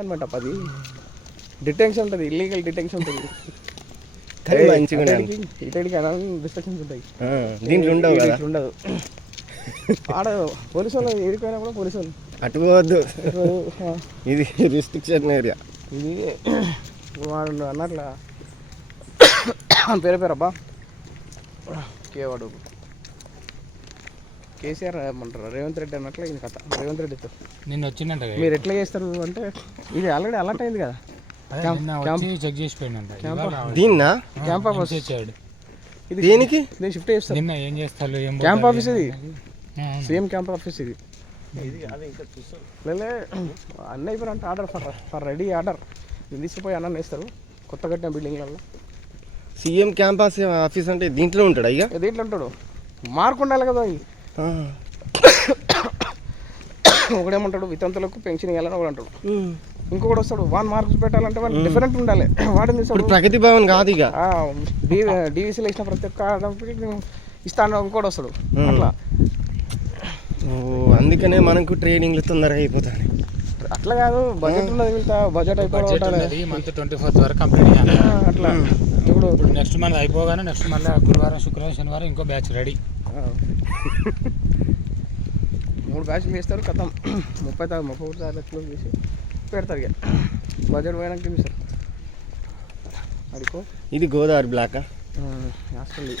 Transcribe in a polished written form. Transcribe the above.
అనమాట అది డిటెన్షన్ ఉంటుంది, ఇల్లీగల్ డిటెన్షన్ ఉంటుంది. ఇటడికి రిస్ట్రిక్షన్స్ ఉంటాయి, దీంట్లో ఉండవు కదా, ఉండదు. ఆడ పోలీసు వాళ్ళు ఏరిపోయినా కూడా పోలీసు వాళ్ళు అటు పోవద్దు, ఇది రిస్ట్రిక్షన్ ఏరియా. ఇది వాడు అన్నట్లా పేరబ్బా వాడు కేసీఆర్ ఏమంటారు, రేవంత్ రెడ్డి అన్నట్లు ఇది కథ. రేవంత్ రెడ్డితో నిన్న వచ్చిందంట, మీరు ఎట్లా చేస్తారు అంటే ఇది ఆల్రెడీ అలర్ట్ అయింది కదా, చెక్ చేసి పోయిందంట. దీన్నా క్యాంప్ ఆఫీస్ ఇది దేనికి నేను షిఫ్ట్ చేస్తాను. నిన్న ఏం చేస్తారు, క్యాంప్ ఆఫీస్ ఇది, సేమ్ క్యాంప్ ఆఫీస్ ఇది. లేలే అన్న అయిపోయినంటే ఆర్డర్ ఫర్ రెడీ ఆర్డర్ తీసుకుపోయి అన్న వేస్తారు కొత్త కట్టిన బిల్డింగ్లలో. సీఎం క్యాంపస్ ఆఫీస్ అంటే దీంట్లో ఉంటాడు అయ్యా, దీంట్లో ఉంటాడు. మార్క్ ఉండాలి కదా, ఒకడేమంటాడు వితంతులకు పెన్షన్ ఇవ్వాలని ఒకడు అంటాడు, ఇంకొకటి వస్తాడు 1 మార్క్స్ పెట్టాలంటే వాళ్ళు డిఫరెంట్ ఉండాలి. వాడిని ప్రగతి భవన్ కాదు ఇక, డీవీసీలో ఇచ్చిన ప్రతి ఒక్క ఇస్తాను ఇంకోటి వస్తాడు అట్లా. అందుకనే మనకు ట్రైనింగ్లు తొందరగా అయిపోతాయి. అట్లా కాదు, బడ్జెట్ ఉన్నది, వీళ్ళ బడ్జెట్ అయిపోవాలి, మంత్ 24th వరకు కంప్లీట్ చేయాలి అట్లా. ఇప్పుడు నెక్స్ట్ మంత్ అయిపోగానే నెక్స్ట్ మళ్ళీ గురువారం శుక్రవారం శనివారం ఇంకో బ్యాచ్ రెడీ. 3 బ్యాచ్లు వేస్తారు, కథం 30 లక్షలు చేసి పెడతారు. ఇక బడ్జెట్ పోయినాక చూపిస్తారు. అడుకో ఇది గోదావరి బ్లాక్ హాస్టల్